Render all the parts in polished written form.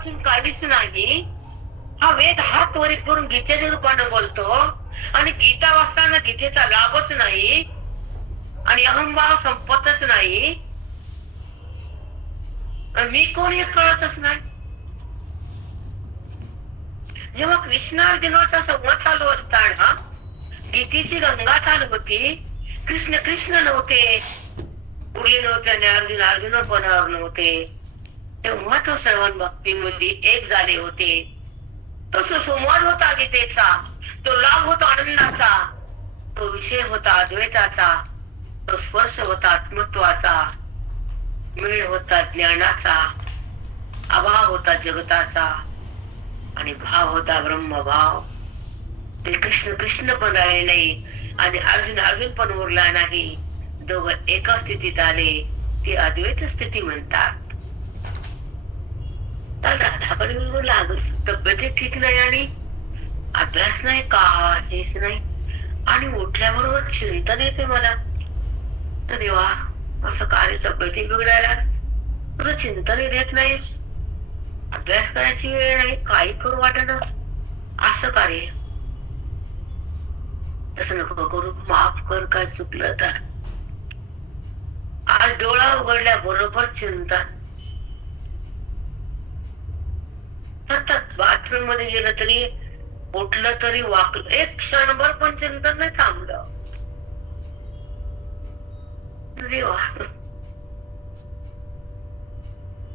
वाचून काहीच नाही, हा वेद हात वरी करून गीतेच्या रूपानं बोलतो आणि गीता वाचताना गीतेचा लाभच नाही आणि अहंभाव संपतच नाही, मी कोण हे कळतच नाही. जेव्हा कृष्णार्जुनाचा संवाद चालू असताना गीतेची गंगा चालू होती, कृष्ण कृष्ण नव्हते, उरले नव्हते आणि अर्जुन अर्जुन पदावर नव्हते, तेव्हा तो श्रवण भक्तीमध्ये एक झाले होते. तो संवाद होता गीतेचा, तो लाभ होता आनंदाचा, तो विषय होता अद्वैताचा, तो स्पर्श होता आत्मत्वाचा, मेळ होता ज्ञानाचा, अभाव होता जगताचा आणि भाव होता ब्रह्मभाव. ते कृष्ण कृष्ण पण राहिले नाही आणि अर्जुन अर्जुन पण उरला नाही, दोघं एका स्थितीत आले, ती अद्वैत स्थिती म्हणतात. राधाकडे लागत तब्येत ठीक नाही आणि अभ्यास नाही, काहीच नाही आणि उठल्याबरोबर चिंतन येते मला, तर देवा असं कार्य तब्येती बिघडायलास, तुझं चिंतन देत नाहीस, अभ्यास करायची वेळ नाही, काही करू वाटत असं कार्य, तसं नको करू, माफ कर काय चुकलं तर. आज डोळा उघडल्या बरोबर चिंतन, सतत बाथरूम मध्ये गेलं तरी, उठलं तरी, वाकलं, एक क्षणभर पण चिंतन नाही थांबलं. देवा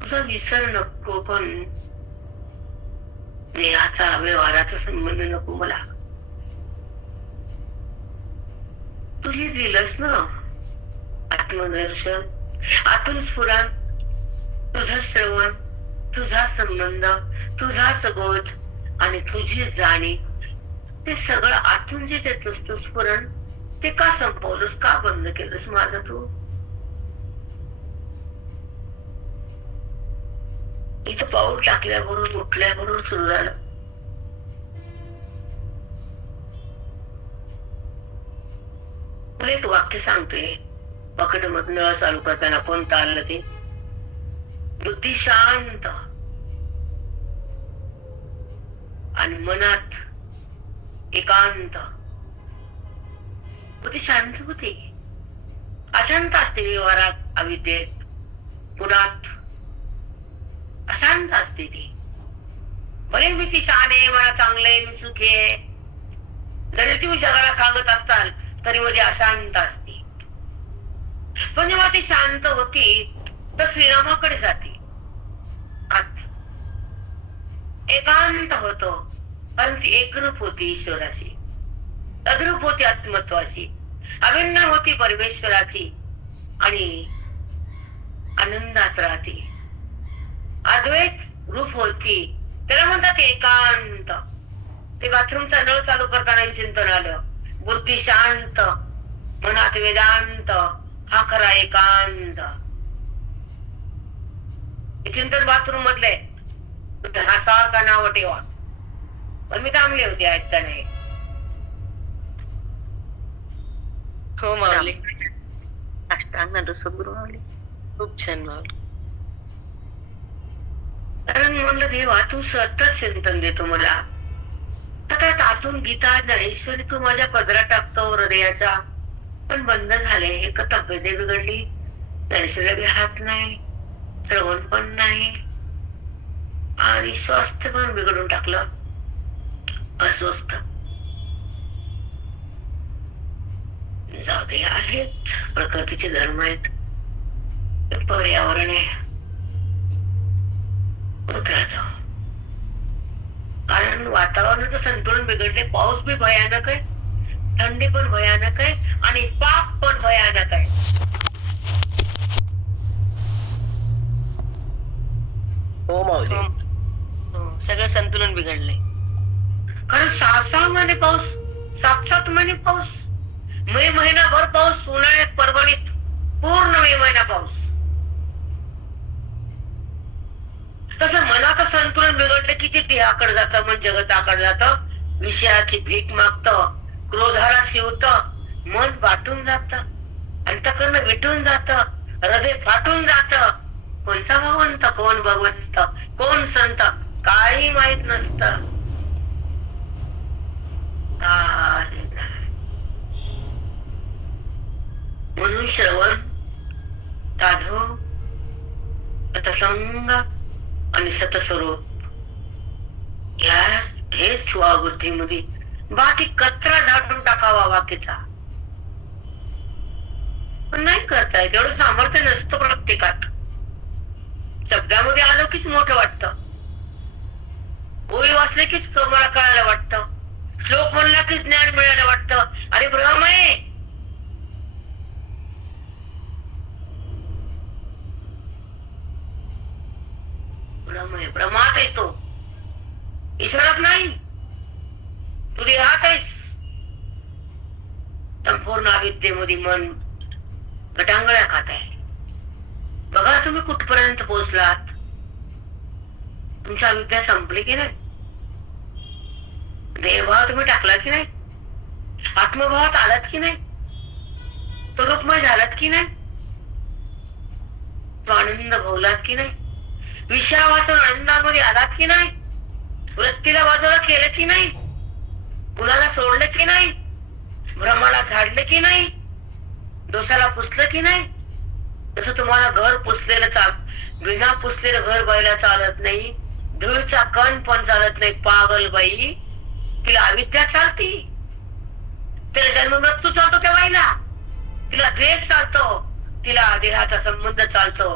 तुझा विसर नको, पण देहाचा व्यवहाराचा संबंध नको मला. तुझी दिलंस ना आत्मदर्शन, आतून स्फुरण, तुझं श्रवण, तुझा संबंध, तुझाच बोध आणि तुझी जाणीव, ते सगळं आतून जे देत असतो स्फुरण, ते का संपवलंस, का बंद केलंस माझं तू? इथं पाऊल टाकल्याबरोबर उठल्याबरोबर सुरू झालं. एक वाक्य सांगतोय, पकड मधनं चालू करताना कोणतं आलं ते, बुद्धी शांत आणि मनात एकांत. बुद्धी शांत होते, अशांत असते व्यवहारात, अविद्येत, गुणात अशांत असते ती. भले मी ती शान आहे, मला चांगले, मी सुखी आहे, जरी तुम्ही जगाला सांगत असताल तरी मध्ये अशांत असते. पण जेव्हा ती शांत होती तर श्रीरामाकडे जाते, आत एकांत होतो, कारण ती एकरूप होती ईश्वराशी, तद्रूप होती आत्मत्वाशी, अभिन्न होती परमेश्वराची आणि आनंदात राहते, अद्वैत रूप होती, त्याला म्हणतात एकांत. ते बाथरूमचा नळ चालू करताना चिंतन आलं, बुद्धी शांत, मनात वेदांत, हा खरा एकांत. चिंतन बाथरूम मधले हसा का नाव ठेवा, पण मी थांबले होते ऐकताना. हो माऊली, अष्टांग सद्गुरु माऊली, खूप छान माऊली. कारण म्हणलं देवा तू सतत चिंतन देतो मला, सतत आतून गीता ज्ञानेश्वरी तू माझ्या पदरात टाकतो हृदयाच्या, पण बंद झाले. एक तब्येत बिघडली, ज्ञानेश्वरीला बी हात नाही, श्रवण पण नाही आणि स्वास्थ्य पण बिघडून टाकलं, अस्वस्थ. जाऊ दे, आहेत प्रकृतीचे धर्म आहेत, पर्यावरण आहे, होत राहतो. कारण वातावरणाचं संतुलन बिघडले, पाऊस बी भयानक आहे, थंडी पण भयानक आहे आणि पाप पण भयानक आहे. हो माऊली, हो, सगळं संतुलन बिघडलंय. कारण 6-6 महिने पाऊस, 7-7 महिने पाऊस, मे महिनाभर पाऊस, उन्हाळ्यात परभणीत पूर्ण मे महिना पाऊस. तसं मनाचं संतुलन बिघडलं की ते देहाकडे जातं, मन जगताकडे जातं, विषयाची भीक मागतं, क्रोधाला शिवतं, मन वाटून जातं, अंतःकरण विटून जातं, हृदय फाटून जातं. कोणचा भगवंत, कोण भगवंत कोण संत काही माहित नसत. म्हणून श्रवण, साधू, सत्संग आणि सतस्वरूप हेच ठेवा बुद्धीमध्ये. बाकी कचरा झाडून टाकावा बाकीचा. पण नाही करता येत, एवढं सामर्थ्य नसतं प्रत्येकात. शब्दामध्ये आलो कीच मोठं वाटतं, ओळी वाचले कीच मला कळायला वाटतं, श्लोक म्हणला कीच ज्ञान मिळायला वाटतं. अरे भ्रम आहे. भ्रम आहे, भ्रमात आहे तो, ईश्वरात नाही. तू देहात आहेस. संपूर्ण अविद्येमध्ये मन गटांगळ्या खात आहे. बघा तुम्ही कुठपर्यंत पोहोचलात. तुमची अविद्या संपली की नाही? देहभाव तुम्ही टाकला की नाही? आत्मभावात आलात की नाही? स्वरूपमय झालात की नाही? तो आनंद भोवलात की नाही? विषया वाचून आनंदामध्ये आलात की नाही? वृत्तीला बाजूला केलं की नाही? गुणाला सोडलं की नाही? भ्रमाला झाडलं की नाही? दोषाला पुसलं की नाही? तसं तुम्हाला घर पुसलेलं विना पुसलेलं घर बाईला चालत नाही. धुळीचा कण पण चालत नाही. पागल बाई, तिला अविद्या चालती. तिला जन्म मृत्यू चालतो त्या बाईला. तिला द्वेष चालतो. तिला देहाचा संबंध चालतो.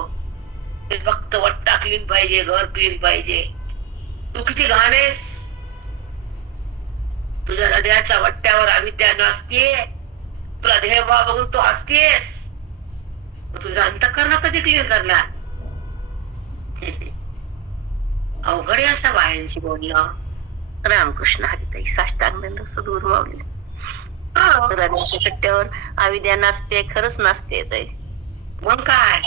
ते फक्त वट्टा क्लीन पाहिजे, घर क्लीन पाहिजे. तू किती घाण आहेस. तुझ्या हृदयाच्या वट्ट्यावर अविद्या नाचतीये. तुला देहभाव बघून तू हसतीयेस. तुझं अंतःकरण कधी क्लीन करणार? अवघड आहे अशा बायांशी बोलणं. रामकृष्ण हरिताई. साष्टांग सुदूर माऊली. हृदयाच्या कट्ट्यावर अविद्या नाचते, खरंच नाचते ताई. मग काय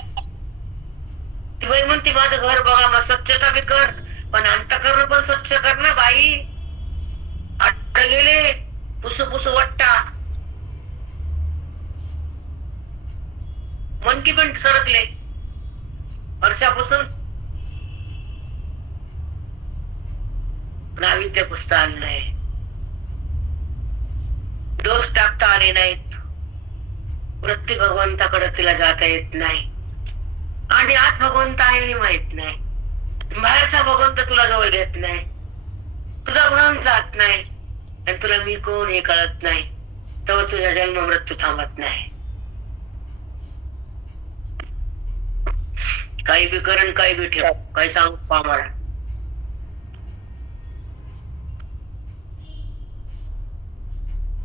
ती बाई म्हणते माझं घर बघा, मग स्वच्छता बी कर, पण अंतःकरण पण स्वच्छ कर ना बाई. आठ गेले पुसू पुसू वट्टा. मनकी पण सरकले वर्षापासून. अविद्या पुसता आली नाही. दोष टाकता आले नाहीत. वृत्ती भगवंताकडे तिला जाता येत नाही. आणि आत भगवंत आहे हे माहित नाही. बाहेरचा भगवंत तुला जवळ घेत नाही. तुझा गुण जात नाही. आणि तुला मी कोण हे कळत नाही. तर तुझा जन्म मृत्यू थांबत नाही. काही बी करण, काही बी ठेव, काही सांगू आम्हाला.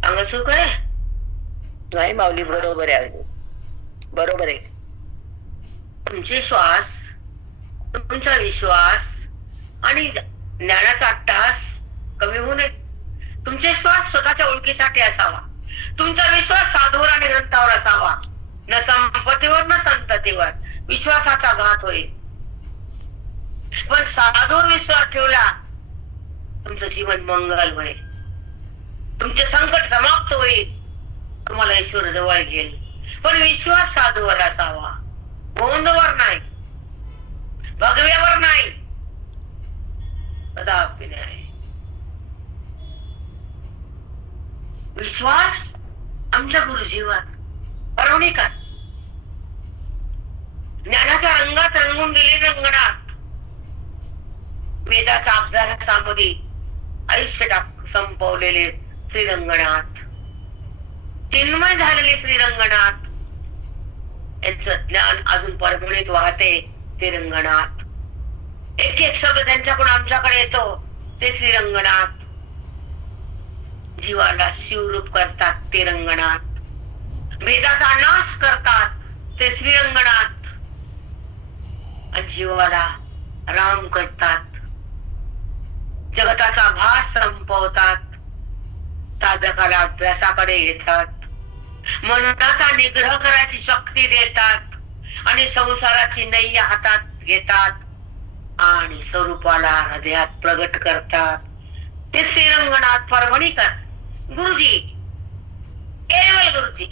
सांगायचं काय नाही माऊली, बरोबर आहे, बरोबर आहे. तुमचे श्वास, तुमचा विश्वास आणि ज्ञानाचा अट्टहास कमी होऊ नये. तुमचे श्वास स्वतःच्या ओळखीसाठी असावा. तुमचा विश्वास साधूवर आणि ग्रंथावर असावा. न संपत्तीवर न संततीवर. विश्वासाचा घात होईल. पण साधूवर विश्वास ठेवला, तुमचं जीवन मंगल होईल. तुमचे संकट समाप्त होईल. तुम्हाला ईश्वर जवळ घेईल. पण विश्वास साधूवर असावा, गोंदवर नाही, भगव्यावर नाही, कदापि नाही. विश्वास आमच्या गुरुजीवर परवणीकर. ज्ञानाच्या रंगात रंगून गेले रंगणात. वेदाच्या अभ्यासामध्ये आयुष्य संपवलेले श्रीरंगनाथ, चिन्मय झालेले श्रीरंगनाथ, यांचं ज्ञान अजून परभणीत वाहते ते रंगनाथ. एक एक शब्द त्यांच्याकडून आमच्याकडे येतो ते श्रीरंगनाथ. जीवाला शिवरूप करतात ते रंगनाथ. भेदाचा नाश करतात ते श्रीरंगनाथ. आणि जीवाला राम करतात. जगताचा भास संपवतात. साधकाला अभ्यासाकडे येतात. मनाचा निग्रह करायची शक्ती देतात. आणि संसाराची नय्या हातात घेतात. आणि स्वरूपाला हृदयात प्रगट करतात ते श्रीरंगनाथ परभणीकर गुरुजी, केवळ गुरुजी.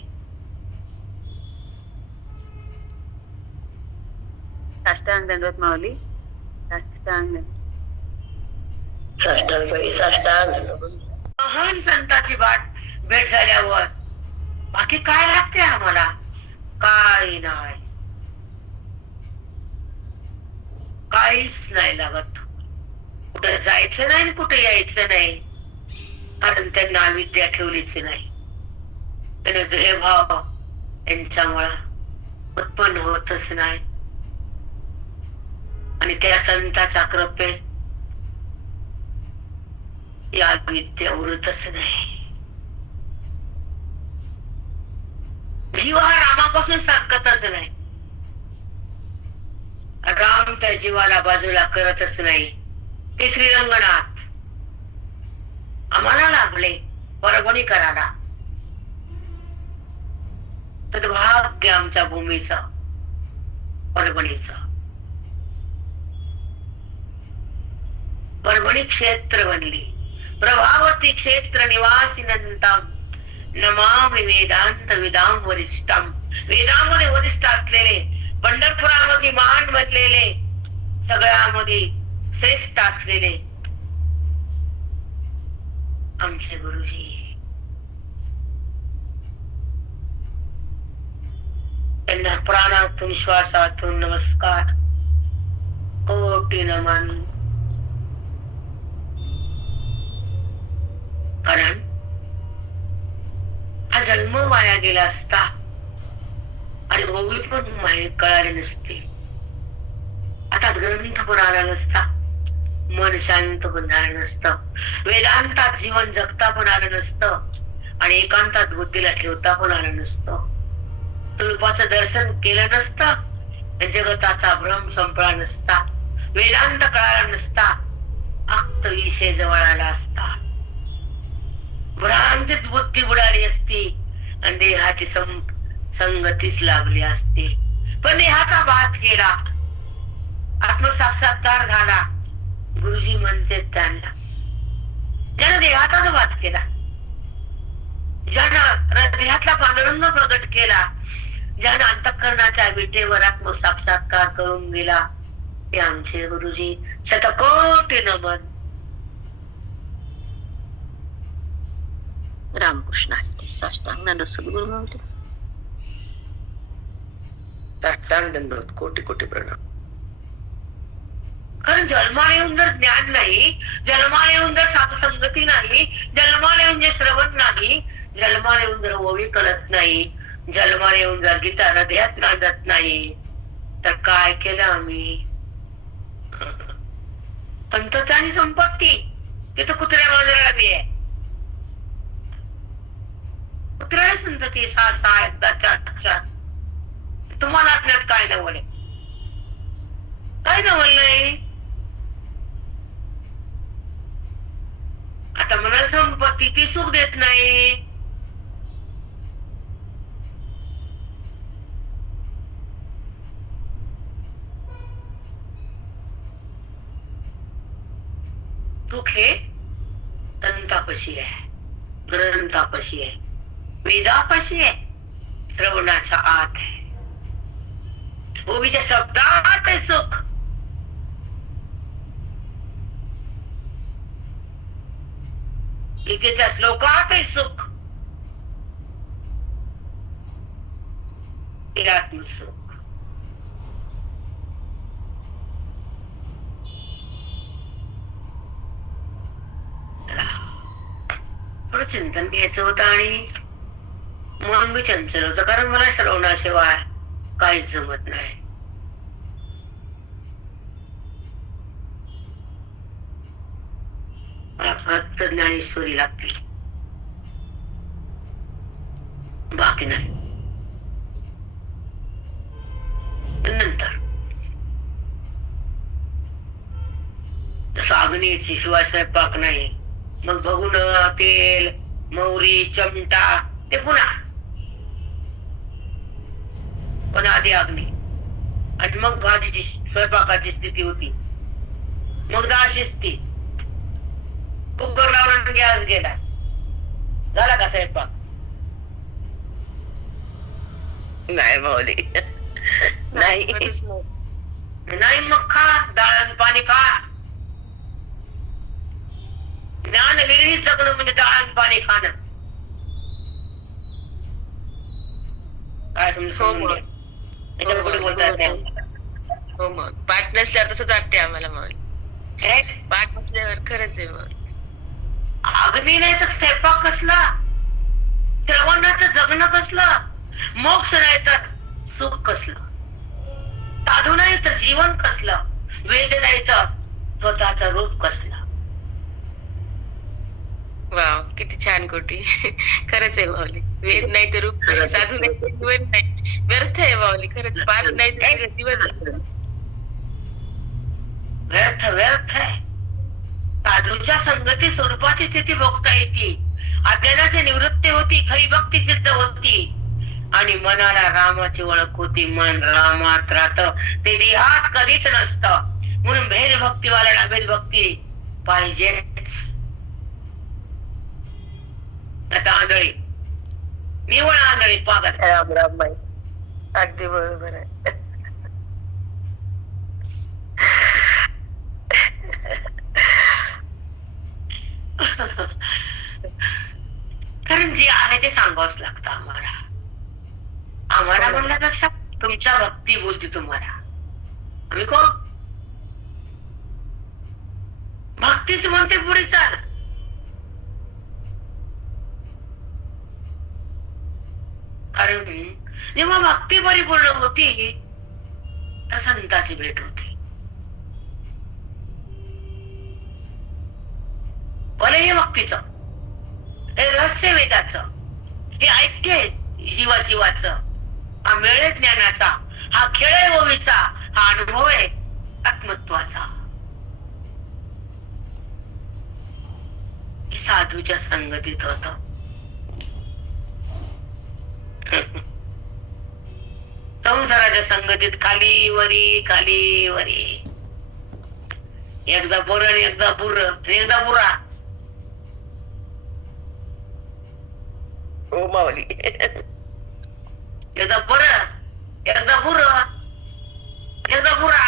साष्टांग दंडवत माऊली. साष्टांग महान संतांची भेट झाल्यावर बाकी काय लागते आम्हाला? काही नाही, काहीच नाही लागत. कुठे जायचं नाही, कुठे यायचं नाही, कारण त्यांना विद्या ठेवलीच नाही. त्याने देहभाव यांच्यामुळे उत्पन्न होतच नाही. आणि त्या संताच्या कृपे या विद्या उरतच नाही. जीव हा रामापासून साकतच नाही. राम त्या जीवाला बाजूला करतच नाही. ते श्रीरंगनाथ आम्हाला लागले परभणी करायला. सद्भाग्य आमच्या भूमीचा, परभणीचा. परभणी क्षेत्र बनली. प्रभावती क्षेत्र निवासिनंता नमामि वेदांत विदाम वरिष्ठम. वेदांमध्ये वरिष्ठ असलेले, पंढरपुरामध्ये महान बनलेले, सगळ्यामध्ये श्रेष्ठ असलेले आमचे गुरुजी. त्यांना प्राणातून श्वासातून नमस्कार, कोटी नमन. कारण हा जन्म वाया गेला असता आणि ओवी पण माहीत कळाले नसते. आता ग्रंथ पण आला नसता, मन शांत पण झालं नसतं, वेदांतात जीवन जगता पण आलं नसतं, आणि एकांतात बुद्धीला ठेवता पण आलं नसतं. स्वरूपाचं दर्शन केलं नसतं, जगताचा भ्रम संपला नसता, वेदांत कळाला नसता, फक्त विषय जवळ आला असता. भ्रांतीत बुद्धी बुडाली असती आणि देहाची संगतीच लागली असती. पण देहाचा बात केला, आत्मसाक्षात्कार झाला. गुरुजी म्हणते त्यांना, ज्यानं देहाचाच बात केला, ज्यानं देहातला पांडुरंग प्रगट केला, ज्यानं अंतःकरणाच्या विटेवर आत्मसाक्षात्कार करून गेला, ते आमचे गुरुजी. शतकोटी नमन. रामकृष्ण हरी. साष्टांग दंडवत सद्गुरु माऊली. साष्टांग दंडवत, कोटी कोटी प्रणाम. कारण जन्माला येऊन जर ज्ञान नाही, जन्माला येऊन जर साधुसंगती नाही, जन्माला येऊन जे श्रवण नाही, जन्माला येऊन जर ओवी कळत नाही, जन्माला येऊन जर गीता हृदयात नांदत नाही, तर काय केलं आम्ही? संतती आणि संपत्ती ते तर कुत्र्या मांजराला बी आहे. कुत्र्याला संतती सहा एकदा चार. तुम्हाला आपल्यात काय नवल आहे? काय नवल नाही. आता मला संपत्ती ती सुख देत नाही. सुख हे तंतापाशी आहे, ग्रंथापाशी आहे, वेदापाशी आहे, श्रवणाच्या आत आहे. ओवीच्या शब्दात आहे सुख. गीतेच्या श्लोकात आहे सुख. आत्मसुख. थोडं चिंतन घ्यायचं होतं आणि मन बी चंचल होतं, कारण मला श्रवणाशिवाय काहीच जमत नाही. मला फक्त ज्ञानेश्वरी लागते, बाकी नाही. नंतर जसं अग्नीची शिवाय स्वयंपाक नाही, मग बघून तेल, मोहरी, चमटा ते पुन्हा, पण आधी अग्नी, आणि मग भाजीची स्वयंपाकाची स्थिती होती, मग डाळ शिजती, कुकर लावला, गॅस गेला, झाला का स्वयंपाक? नाही माऊली, नाही. नाही मग खा, डाळ आणि पाणी खा. ज्ञान विरहित जगणं म्हणजे डाळ आणि पाणी खाणं. काय समजून घ्या. त्याच्या पुढे बोलता येत नाही. हो मग पाठ नसल्यावर तसंच वाटते आम्हाला माऊली. हे पाठ नसल्यावर खरंच आहे मग. अग्नी नाही तर स्वयंपाक कसला, श्रवणाचं जगणं कसलं, मोक्ष नाही तर सुख कसलं, साधू नाही तर जीवन कसलं, वेद नाही तर स्वतःचं रूप कसलं. वाव किती छान गोटी. खरंच आहे माऊली. वेद नाही तर रूप नाही, साधू नाही तर जीवन नाही. व्यर्थ आहे माऊली खरंच. पाठ नाही तर जीवन नाही. व्यर्थ व्यर्थ आहे. साधूच्या संगती स्वरूपाची स्थिती भोगता येते. अज्ञानाची निवृत्ती होती, खरी भक्ती सिद्ध होती आणि मनाला रामाची ओळख होती. मन रामात राहत, ते देहात कधीच नसतं. म्हणून भेद भक्तीवाल्याला भेद भक्ती पाहिजेच. आता आंधळी, निवळ आंधळी पागल. राम राम बाई, अगदी बरोबर आहे. कारण जे आहे ते सांगावंच लागतं आम्हाला. आम्हाला म्हणण्यापेक्षा तुमच्या भक्ती बोलते तुम्हाला. आम्ही कोण? भक्तीच म्हणते पुढे चाल. कारण जेव्हा भक्ती परिपूर्ण होती तर संताची भेट होती. भले हे भक्तीचं, हे रहस्य वेदाचं, हे ऐक्य आहे जीवाशिवाचं, हा मेळ आहे ज्ञानाचा, हा खेळ आहे ओवीचा, हा अनुभव आहे आत्मत्वाचा. साधूच्या संगतीत होत. संसाराच्या संगतीत खाली वरी, एकदा बरं आणि एकदा बुर्र आणि एकदा बुरा. हो माऊली. एकदा बरं, एकदा बुर्र, एकदा बुरा.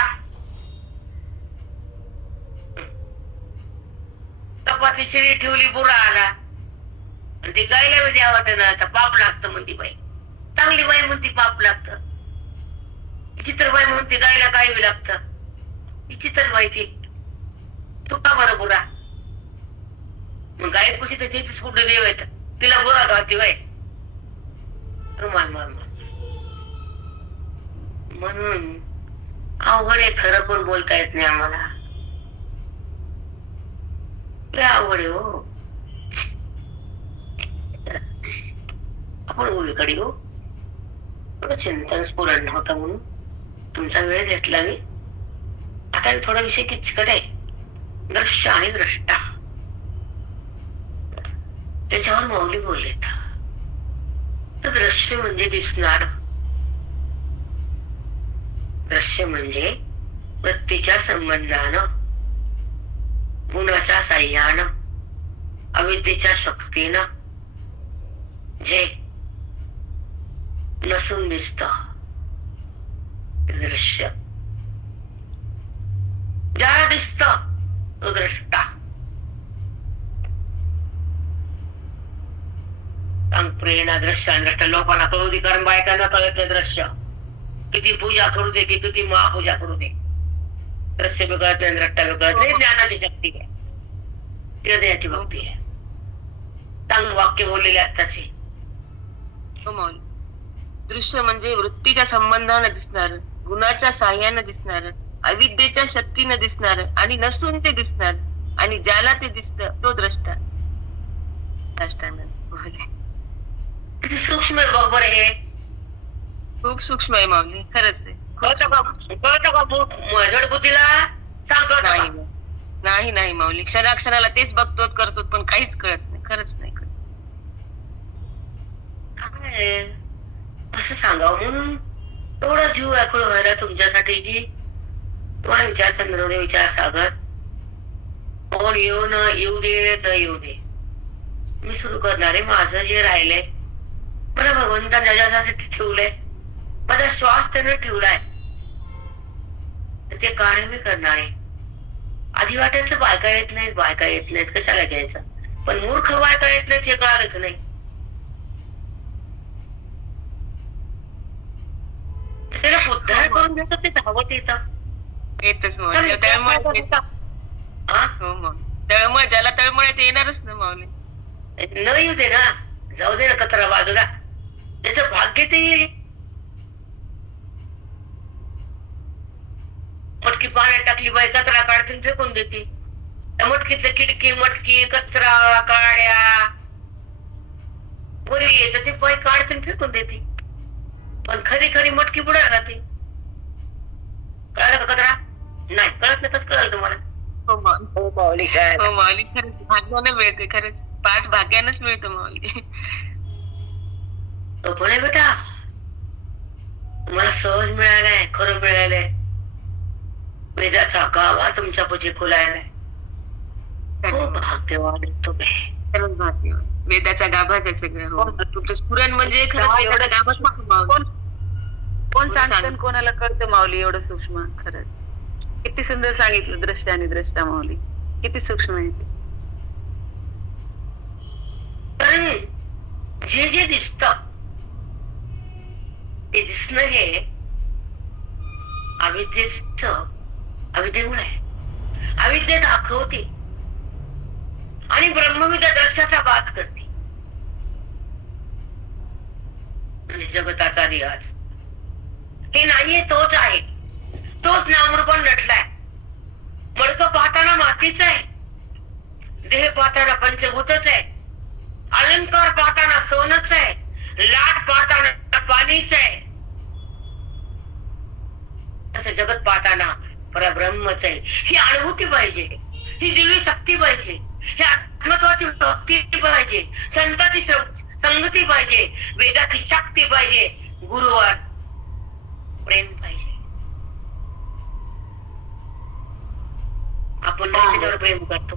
चपाती शिळी ठेवली, बुरा आला आणि ती गायला बी द्यावा ना. आता पाप लागतं म्हणती बाई. चांगली बाई म्हणती पाप लागतं. विचित्र बाई म्हणते गायला काय बी लागतं. विचित्र बाई ती. तू का बरं बुरा? मग गाय कशी तर तिथेच कुठे देव येत, तिला बुरा गावती बाई. रुमाल मार. म्हणून अवघड आहे, खरं पण बोलता येत नाही आम्हाला. लय अवघड आहे हो. आपण उभीकडे हो, चिंतन स्फुरण नव्हतं म्हणून तुमचा वेळ घेतला मी. आता थोडा विषय किचकट आहे, दृश्य आणि द्रष्टा. त्याच्यावर माऊली बोललेत. तर दृश्य म्हणजे दिसणार. दृश्य म्हणजे वृत्तीच्या संबंधानं, गुणाच्या साह्यानं, अविद्येच्या शक्तीनं जे नसून दिसत दृश्य. ज्याला दिसत तो द्रष्टा. प्रेरणा दृश्य आणि द्रष्टा लोकांना कळू दे, कारण बायकांना कळत नाही दृश्य. किती पूजा करू दे, किती महापूजा करू दे, दृश्य बी कळत नाही, द्रष्टा बी कळत नाही. ज्ञानाची शक्ती आहे, हृदयाची भक्ती आहे. चांगलं वाक्य बोललेले आत्ताचे. हो माऊली. दृश्य म्हणजे वृत्तीच्या संबंधाने दिसणार, गुणाच्या साह्याने दिसणार, अविद्येच्या शक्तीने दिसणार आणि नसून ते दिसणार, आणि ज्याला ते दिसत तो द्रष्टा. किती सूक्ष्म आहे बरोबर हे. खूप सूक्ष्म आहे माऊली, खरंच आहे. कळतं का जड बुद्धीला सांगतो नाही नाही नाही माऊली, क्षणाक्षणाला तेच बघतो करतो पण काहीच कळत नाही, खरंच नाही कळत. काय असं सांगावं म्हणून एवढा जीव व्याकुळ व्हायला तुमच्यासाठी की तुम्हाला विचार संदर्भ विचार सागर. कोण येऊ न येऊ दे न येऊ दे, मी सुरू करणारे. माझं जे राहिलंय मला भगवंताने ज्याच्यासाठी ठेवलंय, माझा श्वास त्याने ठेवलाय. ते कार्य मी करणार आहे. आधी वाटायचं बायका येत नाहीत कशाला घ्यायचं, पण मूर्ख बायका येत नाहीत हे कळालंच नाही. त्याला उद्धार करून द्यायचं ते धावत येतच माऊली. तळमळ ज्याला तळमळ ते येणारच ना माऊली. न येऊ दे ना, जाऊ दे ना कचरा बाजूला, त्याचं भाग्य ते येईल. मटकी पाण्यात टाकली बाई, कचरा काढतील फेकून देते. त्या मटकीतलं किडकी मटकी कचरा काड्या बरी येत ते बाई काढतील फेकून देते, पण खरी खरी मटकी बुडायला राहते. कळालं का कचरा? नाही कळत नाही. कसं कळलं तुम्हाला? हो माऊली खरंच भाग्यानं मिळते, खरंच पाठ भाग्यानंच मिळतं माऊली. तो पण आहे बेटा, तुम्हाला सहज मिळालाय, खरं मिळालंय. वेदाचा गाभा तुमच्या पाशी खुलायलाय. खूप भाग्यवान तुम्ही. खरंच भाग्यवान. वेदाचा गाभाच आहे सगळं. तुमचं स्फुरण म्हणजे खरंच वेदाचा गाभाच माऊली. कोण सांगतं कोणाला कळतं माऊली एवढं सूक्ष्म. खरंच किती सुंदर सांगितलं दृश्य आणि द्रष्टा माऊली, किती सूक्ष्म आहे ते. कारण जे जे दिसत ते दिसणं हे अविद्येमुळे आहे. अविद्या दाखवते आणि ब्रह्मविद्या दृश्याचा बात करते. म्हणजे जगताचा रियाज हे नाहीये, तोच आहे. तोच नामरूपान नटलाय. मडकं पाहताना मातीच आहे, देह पाहताना पंचभूतच आहे, अलंकार पाहताना सोनच आहे, लाट पाहताना पाणीच आहे. तसं जगत पाहताना परब्रह्मच आहे. ही अनुभूती पाहिजे, ही दिव्य शक्ती पाहिजे, ही आत्मत्वाची भक्ती पाहिजे, संतांची संगती पाहिजे, वेदाची शक्ती पाहिजे, गुरुवर प्रेम पाहिजे. आपण त्याच्यावर प्रेम करतो.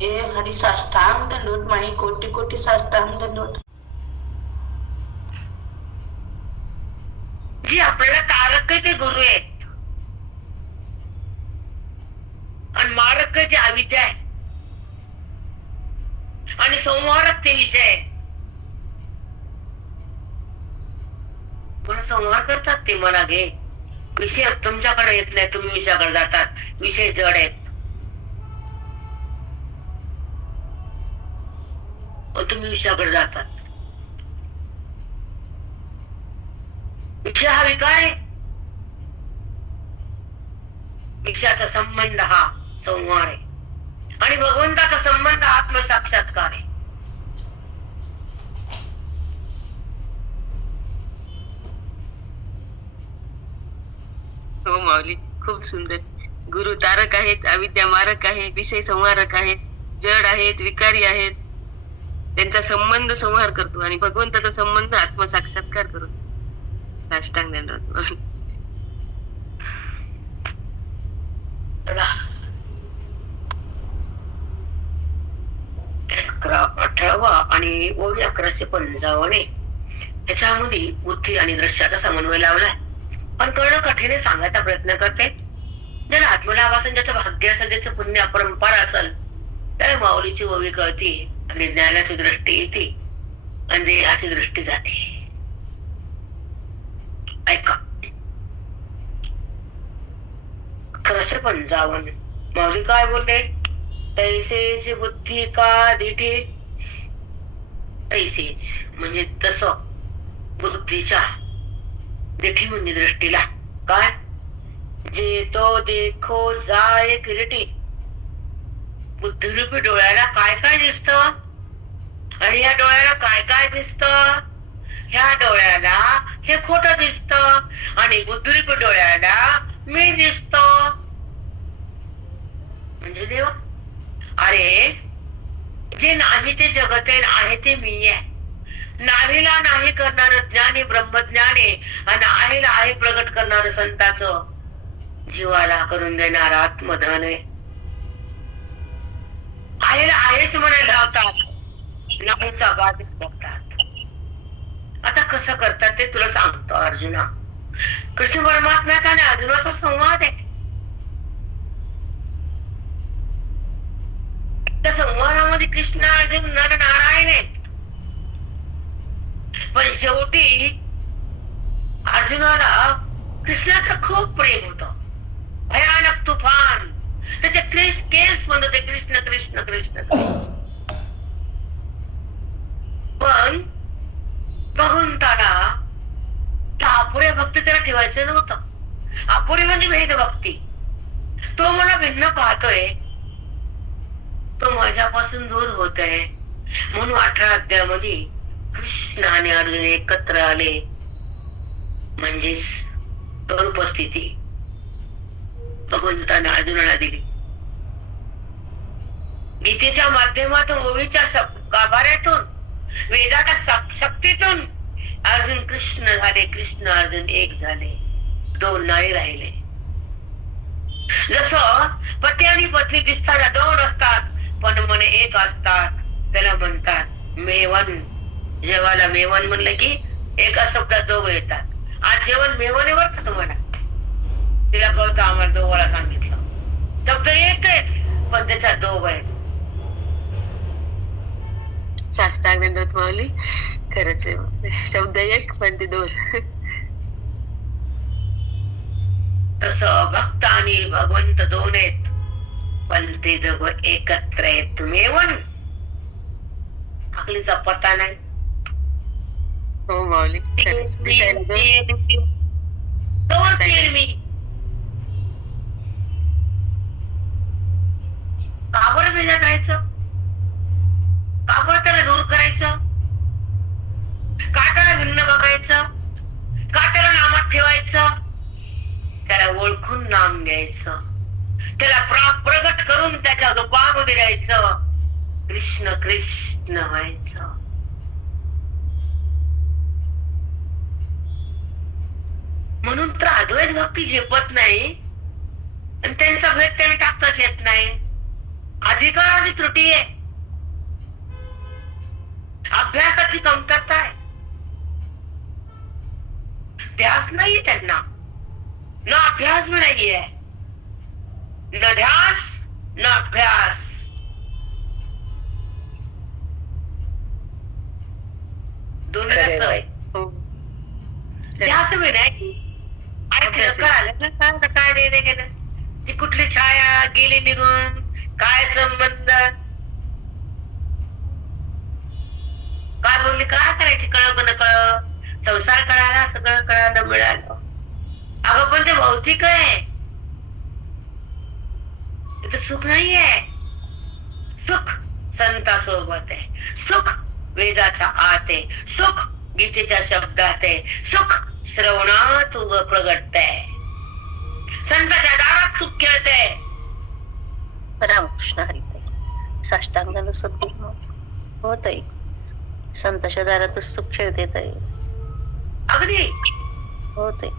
हे हरी साष्टांग दंडोत माई, कोटी कोटी साष्टांग दंडोत. जी आपल्याला तारक आहे ते गुरु आहेत आणि मारक आहे ते अविद्या आहे आणि संहारक ते विषय आहे. पण संहार करतात ते मला घे. विषय तुमच्याकडे येत नाही, तुम्ही विषयाकडे जातात. विषय जड आहेत, तुम्ही विषयाकडे जातात. विषय हा विकार आहे, विषयाचा संबंध हा संहार आहे आणि भगवंताचा संबंध आत्मसाक्षात्कार आहे. हो माऊली, खूप सुंदर. गुरु तारक आहेत, अविद्या मारक आहे, विषय संहारक आहेत, जड आहेत, विकारी आहेत. त्यांचा संबंध संहार करतो आणि भगवंताचा संबंध आत्मसाक्षात्कार करतो. साष्टांग दंडवत. 11 आणि ओवी 1155 त्याच्यामध्ये बुद्धी आणि दृश्याचा समन्वय लावलाय. पण कर्ण कठीने सांगायचा प्रयत्न करते. ज्याला आत्मलाभ असेल, ज्याचं भाग्य असेल, ज्याचं पुण्य अपरंपार असेल, त्याला माऊलीची ओवी कळते आणि ज्ञानाची दृष्टी येते आणि देहाची दृष्टी जाते. ऐका 1155 माऊली काय बोलते? तैसेच बुद्धी का दिठे. तैसेच म्हणजे तसं बुद्धीच्या दिठी म्हणजे दृष्टीला काय जे तो देखो जाय किरटी. बुद्धिरूपी डोळ्याला काय काय दिसत आणि या डोळ्याला काय काय दिसत. ह्या डोळ्याला हे खोट दिसत आणि बुद्धिरूपी डोळ्याला मी दिसतो. म्हणजे देवा, अरे जे नाही ते जगत आहे, आहे ते मी आहे. नाहीला नाही करणार ज्ञानी ब्रह्मज्ञान आहे आणि आहेला आहे प्रगट करणार संताचं जीवाला करून देणार आत्मधन आहे. आहेला आहेच म्हणायला लावतात, नाहीचा बाधच करतात. आता कसं करतात ते तुला सांगतो अर्जुना. कृष्ण परमात्म्याचा आणि अर्जुनाचा संवाद आहे. मध्ये कृष्ण अर्जुन नर नारायण आहेत. पण शेवटी अर्जुनाला कृष्णाचं खूप प्रेम होत, भयानक तुफान. त्याचे केस म्हणत होते कृष्ण कृष्ण कृष्ण कृष्ण. पण भगवंताला त्या अपुऱ्या भक्ती त्याला ठेवायचं नव्हतं. अपुरी म्हणजे भेद भक्ती. तो मला भिन्न पाहतोय, तो माझ्यापासून दूर होत आहे. म्हणून 18 अध्यायामध्ये कृष्ण आणि अर्जुन एकत्र आले, म्हणजेच स्वरूपस्थिती भगवंताने अर्जुनाला दिली. गीतेच्या माध्यमातून, ओवीच्या गाभाऱ्यातून, वेदाच्या शक्तीतून अर्जुन कृष्ण झाले, कृष्ण अर्जुन एक झाले, दोन नाही राहिले. जसं पती आणि पत्नी दिसताना दोन असतात पण मने एक असतात, त्याला म्हणतात मेवन. जेवायला मेवन म्हणलं की एका शब्दात दोघं येतात. आज जेवण मेवन आहे बरं का तुम्हाला, तिला कळतं, आम्हाला दोघाला सांगितलं. शब्द एक आहेत पण त्याच्यात दोघ आहेत. साष्टांग दंडवत माऊली. खरंच आहे, शब्द एक पण ते दोन. तसं भक्त आणि भगवंत दोन आहेत पण ते दोघं एकत्र आहेत. मेवन अकलीचा पत्ता नाही. हो माऊली. काबर भेजात राहायचं, काबर त्याला दूर करायचं, का त्याला भिन्न बघायचं, का त्याला नामात ठेवायचं, त्याला ओळखून नाम द्यायचं, त्याला प्रगट करून त्याच्या रूपामध्ये राहायचं, कृष्ण कृष्ण व्हायचं. म्हणून तर अद्वैत भक्ती झेपत नाही आणि त्यांचा भेद त्याने टाकताच येत नाही. अधिकाराची त्रुटी आहे, अभ्यासाची कमतरता आहे. ध्यास नाही त्यांना, न अभ्यास भी नाहीये, न ध्यास न अभ्यास. दोन्हीला सवय. ध्यास भी नाही. काय देणे गेलं, ती कुठली छाया गेली निघून, काय संबंध, काय बोलली, काय करायची, कळ न कळ, संसार कळाला, सगळं कळालं, मिळालं. अगं पण ते भौतिक आहे, इथं सुख नाहीये. सुख संतासोबत आहे, सुख वेदाच्या आत आहे, सुख गीतेच्या शब्दात आहे, सुख श्रवणात उभं प्रगटतंय, संताच्या दारात सुख खेळतंय. रामकृष्ण हरिताई. साष्टांग होत आहे, संताच्या दारातच सुख खेळते ताई. अगदी होत आहे,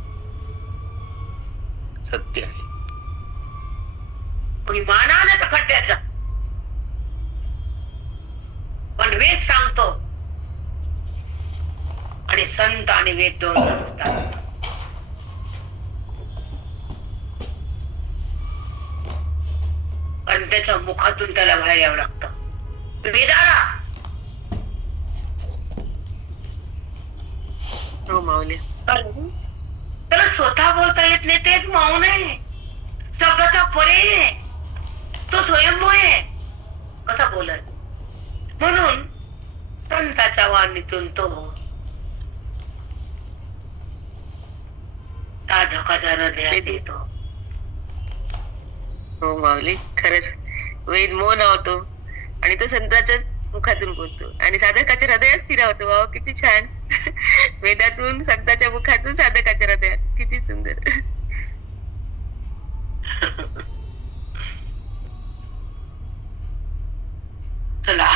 सत्य आहे. कोणी मानानं तर खड्ड्याचा, पण वेद सांगतो आणि संत आणि वेद दोन असतात. आणि त्याच्या मुखातून त्याला बाहेर यावं लागतं. वेदाला हो माऊली. त्याला स्वतः बोलता येत नाही, तेच मौन आहे, शब्दाचा परे आहे, तो स्वयंभू आहे, कसा बोलत. म्हणून संताच्या वाणीतून तो धकाचा हृदयात येतो. हो माऊली, खरंच वेद मौन होतो आणि तो संताच्या मुखातून बोलतो आणि साधकाच्या हृदयात स्थिरावतो. वाव, किती छान. वेदातून संताच्या मुखातून साधकाच्या हृदयात, किती सुंदर. चला,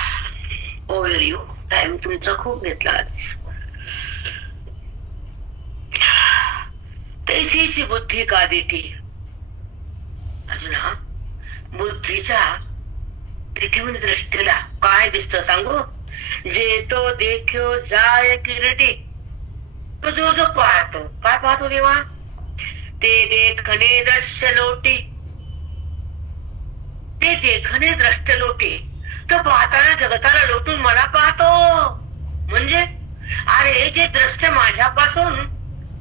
ओव्हर यू. टाइम तुमचा खूप घेतला आज. तैसीची बुद्धी का देती. अजून हा बुद्धीच्या तिथे दृष्टीला काय दिसतं सांगू. जे तो देखो जाय किरटी. तो जो जो पाहतो, काय पाहतो देवा, ते देखणे दृश्य लोटी, ते देखणे दृष्ट लोटी. तर पाहताना जगताला लोटून मला पाहतो. म्हणजे अरे जे दृश्य माझ्यापासून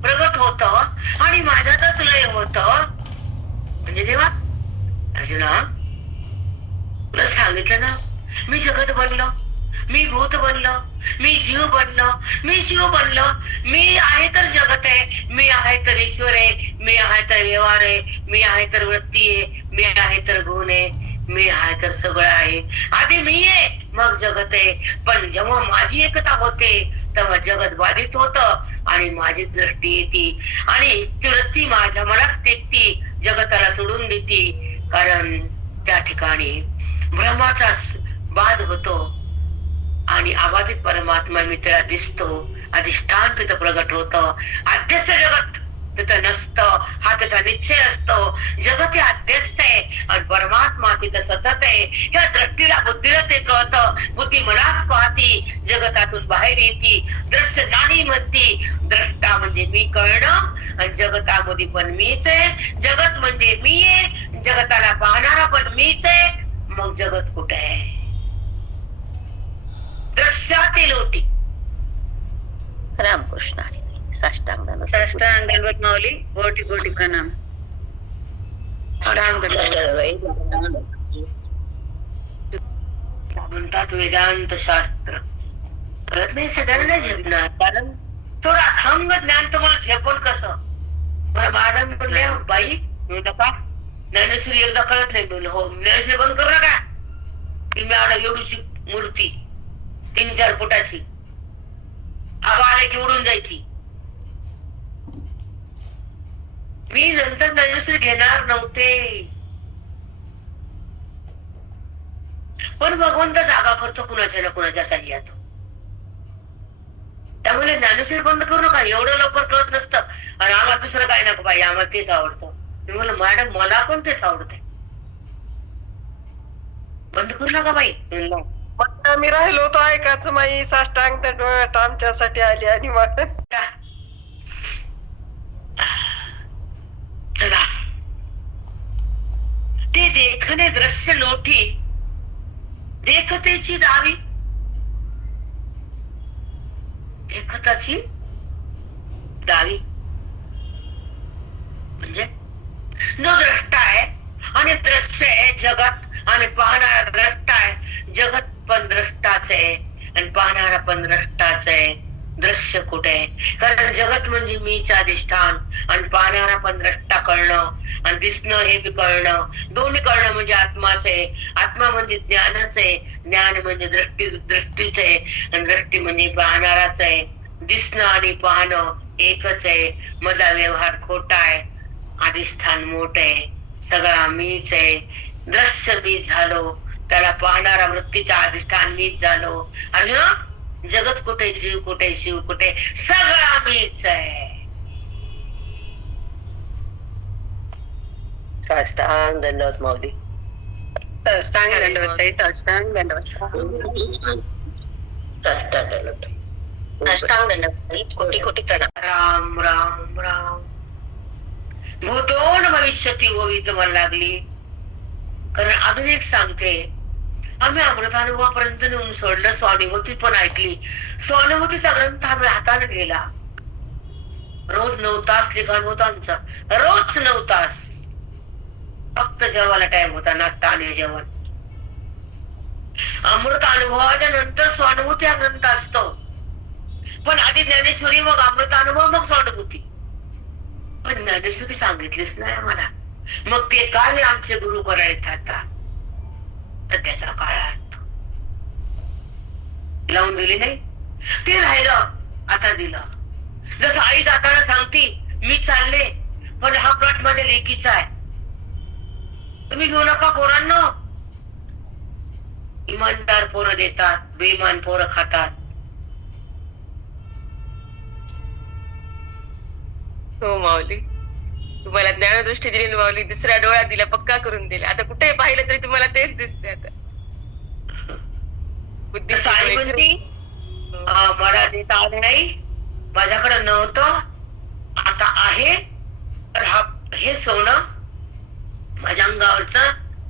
प्रगट होत आणि माझ्यातच लय होत, म्हणजे देवा अर्जुना तुला सांगितलं ना, मी जगत बनलो, मी भूत बनलो, मी जीव बनलो, मी शिव बनलो, मी आहे तर जगत आहे, मी आहे तर ईश्वर आहे, मी आहे तर व्यवहार आहे, मी आहे तर वृत्ती आहे, मी आहे तर गुण आहे, मी आहे तर सगळं आहे. आधी मी आहे मग जगत आहे. पण जेव्हा माझी एकता होते तेव्हा जगत बाधित होत आणि माझी दृष्टी येते आणि ती वृत्ती माझ्या मनात टेकती, जगताला सोडून देते. कारण त्या ठिकाणी भ्रमाचा बाध होतो आणि अबाधित परमात्मा मी त्याला दिसतो. अधिष्ठान तिथं प्रगट होत, अध्यस्त जगत तिथं नसतं. हा त्याचा निश्चय असतो. जगत हे अध्यस्त आहे आणि परमात्मा तिथं सतत आहे. ह्या दृष्टीला बुद्धीला ते कळतं. बुद्धी मनास पाहती, जगतातून बाहेर येते, दृश्य नाही म्हणती. द्रष्टा म्हणजे मी कळणं आणि जगतामध्ये पण मीच आहे. जगत म्हणजे मी आहे, जगताला पाहणारा पण मीच आहे. मग जगत कुठे आहे? दृश्यातील ओटी. रामकृष्ण हरी. साष्टांग साष्टांग दंडवत माऊली. कोटी कोटी प्रणाम. म्हणतात वेदांत शास्त्र कळत नाही सगळ्यांना नाही झेपणार. कारण थोडं अथंग ज्ञान तुम्हाला झेपल कसं? मला मॅडम म्हणले बाई नका ज्ञानेश्वरी एकदा कळत नाही. म्हणलं हो ज्ञानेश्वरी बंद कर नका. ती मॅडम एवढीशी मूर्ती 3-4 फुटाची आबा आले की उडून जायची. मी नंतर ज्ञानेश्वरी घेणार नव्हते, पण भगवंत जागा करतो कुणाच्या ना कुणाच्या साह्यात. त्यामुळे ज्ञानेश्वरी बंद करू नका. एवढं लवकर कळत नसतं आणि आम्हाला दुसरं काय नको बाई, आम्हाला तेच आवडतं. मी म्हणलं मॅडम मला पण तेच आवडतंय, बंद करू नका बाई. मग आम्ही राहिलो होतो ऐकायचं माई. साष्टांग दंडवत आमच्यासाठी आली आणि मग चला ते देखणे दृश्य लोठी देखतेची दावी. देखताची दावी म्हणजे जो द्रष्टा आहे आणि दृश्य आहे जगत आणि पाहणारा द्रष्टा आहे. जगत पण द्रष्टाच आहे आणि पाहणारा पण द्रष्टाच आहे. दृश्य कुठे आहे? कारण जगत म्हणजे मीच अधिष्ठान आणि पाहणारा पण द्रष्टा कळणं आणि दिसणं हे बी कळणं. दोन्ही कळणं म्हणजे आत्माच आहे. आत्मा म्हणजे ज्ञानच आहे. ज्ञान म्हणजे दृष्टीच आहे आणि दृष्टी म्हणजे पाहणाराच आहे. दिसणं आणि पाहणं एकच आहे. माझा व्यवहार खोटा आहे, अधिष्ठान मोठ आहे, सगळा मीच आहे. दृश्य मी झालो, त्याला पाहणारा वृत्तीचा अधिष्ठान मीच झालो. अर्जुन जगत कुठे, जीव कुठे, शिव कुठे, सगळा मीच आहे. साष्टांग दंडवत माऊली. साष्टांग दंडवत ताई. साष्टांग दंडवत. साष्टांग दंडवत. कोटी कोटी प्रणाम. राम राम राम. भूतोन भविष्यती होई तुम्हाला लागली. कारण अजून एक सांगते, आम्ही अमृतानुभवापर्यंत नेऊन सोडलं. स्वानुभूती पण ऐकली. स्वानुभूतीचा ग्रंथ आम्ही हाताने गेला. रोज 9 तास लिखाण होत आमचं. रोज 9 तास. फक्त जेवायला टाइम होता, नाश्ता आणि जेवण. अमृत अनुभवाच्या नंतर स्वानुभूती हा ग्रंथ असतो. पण आधी ज्ञानेश्वरी, मग अमृत अनुभव, मग स्वानुभूती. पण ज्ञानेश्वरी सांगितलीच नाही आम्हाला. मग ते काय आमचे गुरु करायचे आता सध्याच्या काळात लावून दिली नाही. ते राहिलं, आता दिलं. जसं आई जाताना सांगती मी चालले पण हा प्लॉट माझ्या लेकीचा आहे, तुम्ही घेऊ नका पोरांनो. इमानदार पोरं देतात, बेईमान पोरं खातात. हो माऊली, तुम्हाला ज्ञानदृष्टी दिली ना माऊली. दुसऱ्या डोळ्यात दिला, पक्का करून दिला. आता कुठे पाहिलं तरी तुम्हाला तेच दिसते. आता साई म्हणती मला देता आलं नाही, माझ्याकडे नव्हतं, आता आहे. तर हे सोनं माझ्या अंगावरच,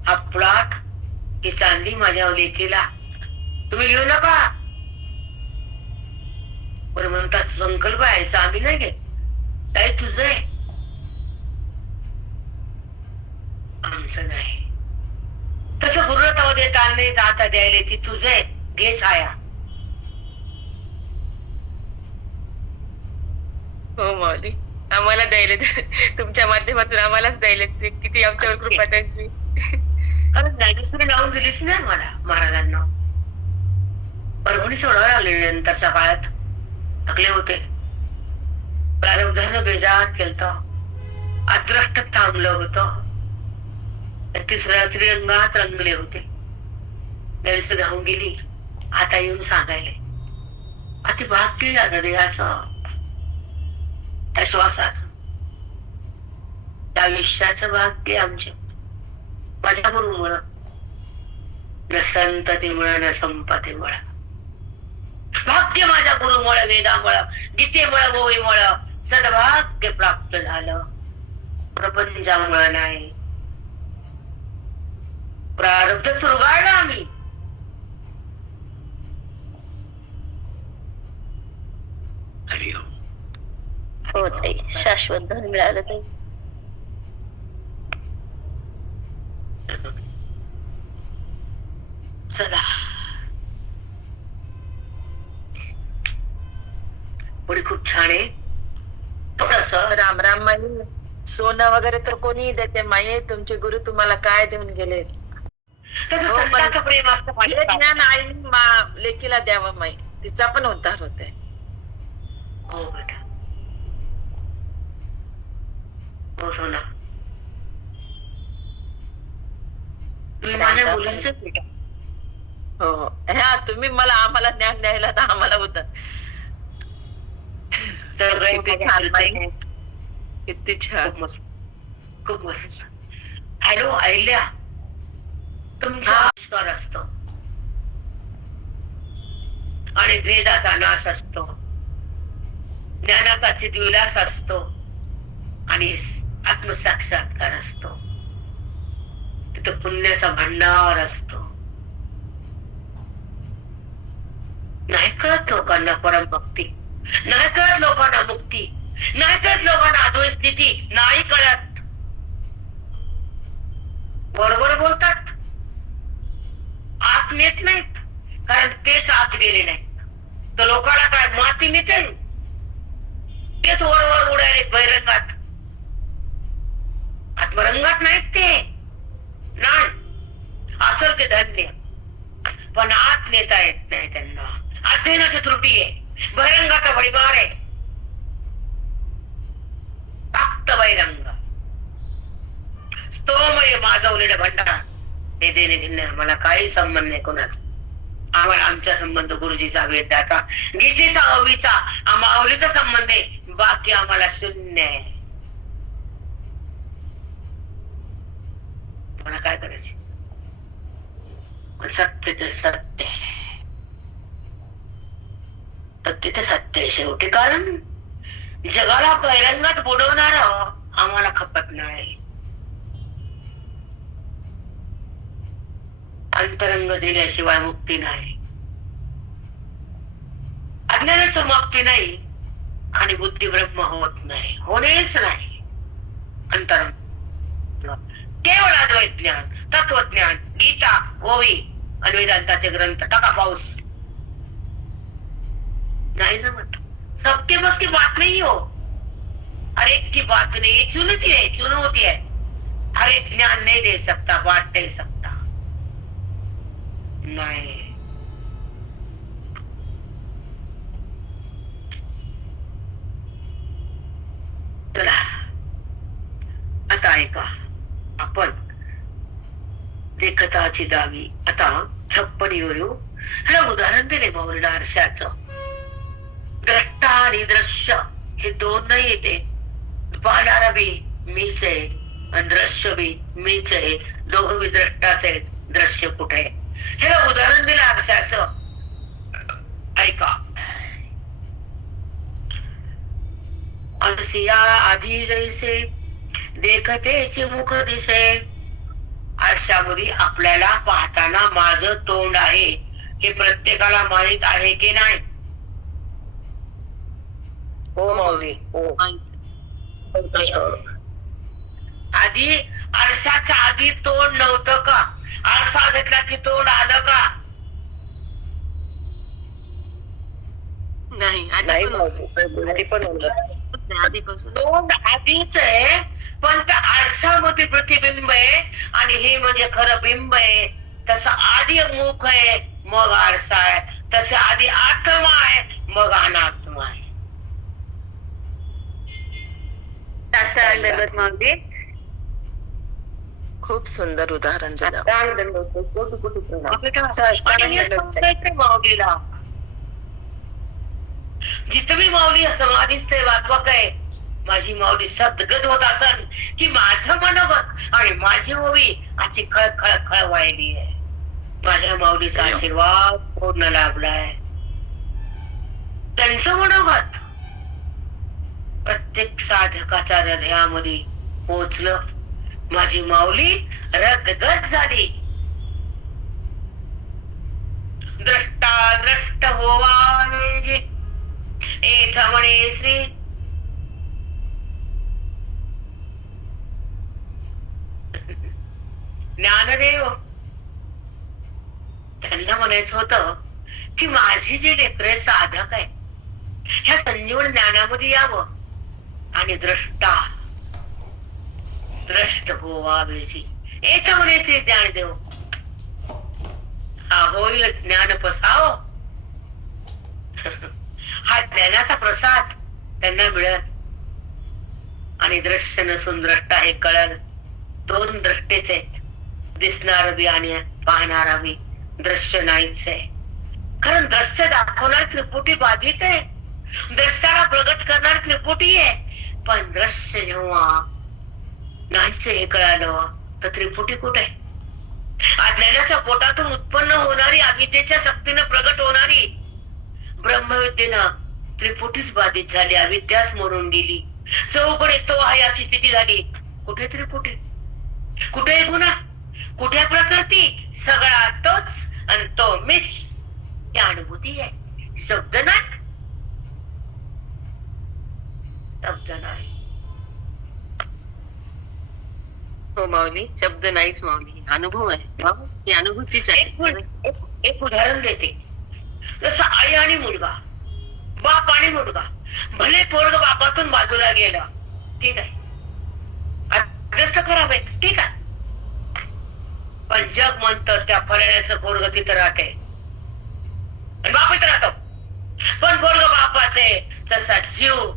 हा प्लॉट, ही चांदी माझ्या लेकीला तुम्ही घेऊ नका. पण म्हणतात संकल्प यायचा आम्ही नाही घेत. ताई तुझं आहे, आमचं नाही. तसं पूर्णताव देता नाही जाता द्यायला ती तुझं आहे, घे छाया. हो माऊली, आम्हाला द्यायला तुमच्या माध्यमातून आम्हालाच द्यायला किती आमच्यावर कृपा त्यांची. कारण ज्ञानेश्वरी लावून दिलीच नाही मला महाराजांना. परभणी सोडावं लागले नंतरच्या काळात. थकले होते, प्रारब्धानं बेजार केलं, अद्रष्ट थांबलं होतं. तिसऱ्या श्रीरंगात रंगले होते. ज्ञानेश्वरी राहून गेली. आता येऊन सांगायले अति भाग्य झालं देहाचं, त्या श्वासाचं, त्या आयुष्याचं भाग्य आमच्या माझ्या गुरुमुळं. न संततीमुळं न संपत्तीमुळं भाग्य माझ्या गुरुमुळं, वेदामुळं, गीतेमुळं, गोळीमुळं सद्भाग्य प्राप्त झालं. प्रपंचामुळं नाही. प्रारब्ध चुरगाळलं आम्ही. हरिओम. हो ताई, शाश्वत धन मिळालं ताई. सदा पुढे खूप छान आहे. थोडस राम राम माई. सोनं वगैरे तर कोणी देते माई, तुमचे गुरु तुम्हाला काय देऊन गेले? त्याचं हो, पण संताचं प्रेम असतं हे माझ्या. ज्ञान आई लेकीला द्यावं माई, तिचा पण उद्धार होते. हो बेटा, हो सोना, तुम्ही माझ्या मुलीच बेटा. हो हो, ह्या तुम्ही मला आम्हाला ज्ञान द्यायला तर आम्हाला उद्धार. सगळे खूप छान बाई. किती छान. खूप मस्त, खूप मस्त. हॅलो अहिल्या, तुमचा स्वर असतो आणि भेदाचा नाश असतो, ज्ञानाचा चिद्विलास असतो आणि आत्मसाक्षात्कार असतो. तिथं पुण्याचा भंडार असतो. नाही कळत लोकांना परमभक्ती, नाही कळत लोकांना मुक्ती, नाही कळत लोकांना अद्वैत स्थिती, नाही कळत. बरोबर बोलतात, आत नेत नाहीत, कारण तेच आत गेले नाहीत. तर लोकांना काय माती मिळेल, तेच वर उडायले बहिरंगात, आत्मरंगात नाहीत ते. नाही, असल ते धन्य, पण आत नेता येत नाही त्यांना. अध्ययनाची त्रुटी आहे, बहिरंगाचा वैभार आहे. फक्त बहिरंग स्तोमय माजवलेलं भंडार, ते देणे घेणे मला काही संबंध नाही कोणाचा. आम्हाला आमचा संबंध गुरुजीचा, वेदाचा, गीतेचा, ओवीचा, माऊलीचा संबंध आहे. बाकी आम्हाला शून्य आहे. मला काय करायचे? सत्य ते सत्य, सत्य ते सत्य आहे शेवटी. कारण जगाला पहिल्यांदाच बुडवणार आम्हाला खपत नाही. अंतरंग दिल्याशिवाय मुक्ती नाही, अज्ञानाची समाप्ती नाही आणि बुद्धी ब्रह्म होत नाही, होणेच नाही. अंतरंग केवळ अद्वैत ज्ञान, तत्वज्ञान, गीता, ओवी आणि वेदांताचे ग्रंथ टाका पाऊस. नहीं जमत. सबके बस की बात नहीं हो, हर एक की बात नहीं. ये चुनती है, चुनौती है. हर एक ज्ञान नहीं दे सकता, बांट नहीं सकता. नहीं, चला आता ऐका. आपण देखताची दावी आता छप्पन येऊ. ह्याला उदाहरण दिले माऊलीला आरशाचं. द्रष्टा आणि दृश्य हे दोन नाही येते. पाहणारा बी मीच आहे आणि दृश्य बी मीच आहे. दोघं बी द्रष्टाच आहेत, दृश्य कुठे आहे? ह्याला उदाहरण दिलं आरशाचं. ऐका. आरसिया आधी जैसे देखतेचे मुख दिसे. आरशामध्ये आपल्याला पाहताना माझं तोंड आहे हे प्रत्येकाला माहित आहे की नाही? हो माऊली हो. आधी आरशाच्या आधी तोंड नव्हतं का? आरसा घेतला की तोंड आलं का? नाही नाही माऊली आधी पण होतं. आधीपासून तोंड आधीच आहे, पण त्या आरशामध्ये प्रतिबिंब आहे आणि हे म्हणजे खरं बिंब आहे. तसं आधी मुख आहे मग आरसा आहे, तसं आधी आत्मा आहे मग अनात्मा आहे. साष्टांग दंडवत माऊली. खूप सुंदर उदाहरण दिलं. साष्टांग दंडवत, कोटी कोटी प्रणाम. आणि हे समजायचंय माऊलीला. जिथं मी माऊली समाधीस्थ वाचवक आहे, माझी माऊली सद्गत होत असन की माझं मनोगत आणि माझी ओवी अशी खळखळ खळवायली आहे. माझ्या माऊलीचा आशीर्वाद पूर्ण लाभलाय. त्यांचं मनोगत प्रत्येक साधकाच्या हृदयामध्ये पोचलं. माझी माऊली रगगत झाली. द्रष्टा द्रष्ट होवा एक म्हणे श्री ज्ञानदेव. त्यांना म्हणायचं होतं की माझी जे लेकरे साधक आहे ह्या संजीवन ज्ञानामध्ये यावं आणि द्रष्टा द्रष्ट होवावेची. एक म्हणे श्री ज्ञानदेव. हा होईल ज्ञान पसाव. हा ज्ञानाचा प्रसाद त्यांना मिळत आणि दृश्य नसून द्रष्टा हे कळल. दोन द्रष्टेच आहेत, दिसणार बी आणि पाहणारा बी. दृश्य नाहीच आहे. कारण दृश्य दाखवणार त्रिपुटी बाधित आहे, दृश्याला प्रगट करणार त्रिपुटी आहे. पण दृश्य जेव्हा नाहीच हे कळालं तर त्रिपुटी कुठे आहे? अज्ञानाच्या पोटातून उत्पन्न होणारी अविद्येच्या शक्तीनं प्रगट होणारी ब्रह्मविद्येनं त्रिपुटीच बाधित झाली, अविद्याच मरून गेली. चौकडे तो आहे अशी स्थिती झाली. कुठे त्रिपुटी, कुठे गुन्हा, कुठे प्रकृती? सगळा तोच आणि तो मिक्स. ही अनुभूती आहे, शब्द नाही. शब्द नाही. हो माऊली, शब्द नाहीच माऊली, अनुभव आहे. ही अनुभूतीच आहे. एक उदाहरण देते. जसं आई आणि मुलगा, बाप आणि मुलगा. भले पोरग बापातून बाजूला गेलं, ठीक आहे, अभ्यास खराब आहे, ठीक आहे, पण जग म्हणतं त्या फराळ्याचं पोरग तिथं राहते आणि बाप इथं राहतो. पण पोरग बापाच आहे तसा जीव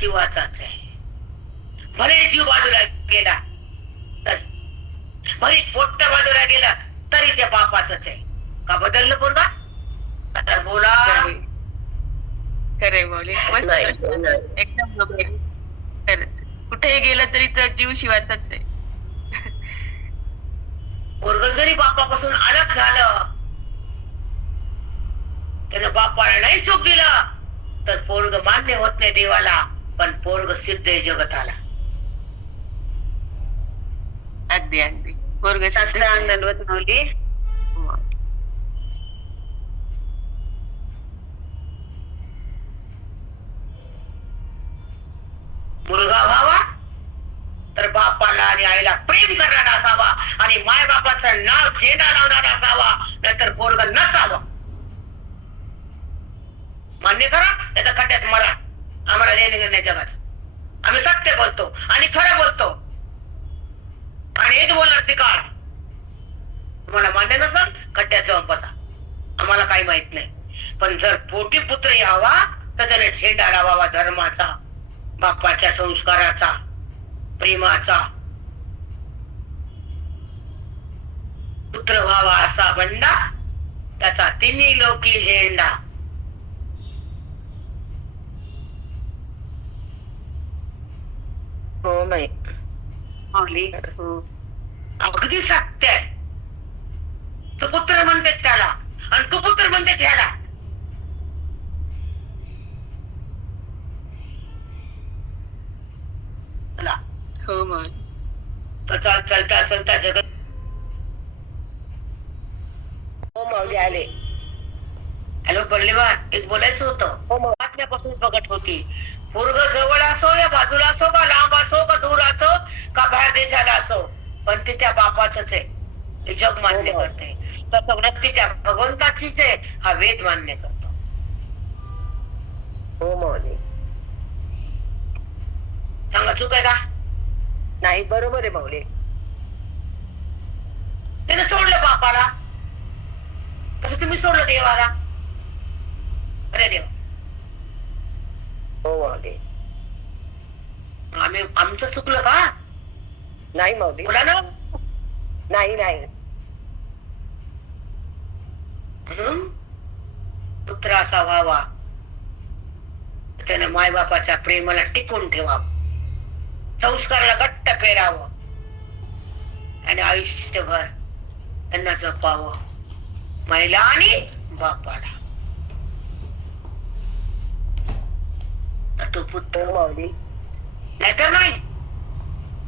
शिवाचाच आहे. भले जीव बाजूला गेला तर, भले पोट्ट बाजूला गेला तरी त्या बापाच आहे. का बदललं पोरगा? आता बोला. खरंय माऊली, मस्त एकदम बरोबर. खरंच कुठेही गेलं तरी तर जीव शिवाचाच आहे. पोरग जरी बापापासून अलग झालं, त्यानं बापाला नाही सुख दिलं तर पोरग मान्य होत नाही देवाला, पण पोरग सिद्ध आहे जगताला. अगदी अगदी वर्ग साष्टांग दंडवत माऊली. मुलगा व्हावा तर बापाला आणि आईला प्रेम करणारा असावा आणि माय बापाचं नाव झेंडा लावणारा असावा, नाहीतर पोरग नसावं. मान्य करा, त्याच्या खड्ड्यात मला आम्हाला देणे घेणे जगात. आम्ही सत्य बोलतो आणि खरं बोलतो आणि हेच बोलणार ते काळ. तुम्हाला मान्य नसल खड्ड्यात जाऊन बसा, आम्हाला काही माहित नाही. पण जर पोटी पुत्र यावा तर त्याने झेंडा लावावा धर्माचा, बापाच्या संस्काराचा, प्रेमाचा. पुत्र व्हावा असा बंडा, त्याचा तिन्ही लोकी झेंडा. हो माई माऊली. अगदी सत्य आहे. तो पुत्र म्हणते त्याला आणि तो पुत्र म्हणते त्याला. हो माऊली. तर चालता चलता जगत हो माऊली आले. हॅलो पडलेवा, एक बोलायचं होतं. हो मग. आत्म्यापासून प्रगट होती. पोरग जवळ असो या बाजूला असो का लांब असो का दूर असो का बाहेर देशाला असो, पण ते त्या बापाचंच आहे हे जग मान्य करते. तसं वृत्ती त्या भगवंताचीच आहे हा वेद मान्य करतो. हो माऊली. सांगा चूक आहे का? नाही, बरोबर आहे माऊली. त्याने सोडलं बापाला, तसं तुम्ही सोडलं देवाला. अरे देवा, हो माऊली. आमचं चुकलं का? नाही माऊली. बोला ना. नाही नाही. म्हणून पुत्र असा व्हावा, त्याने मायबापाच्या प्रेमाला टिकून ठेवावं, संस्काराला घट्ट पेरावं आणि आयुष्यभर त्यांना जपावं, महिला आणि बापाला. तो पुत्र माऊली. नाहीतर नाही.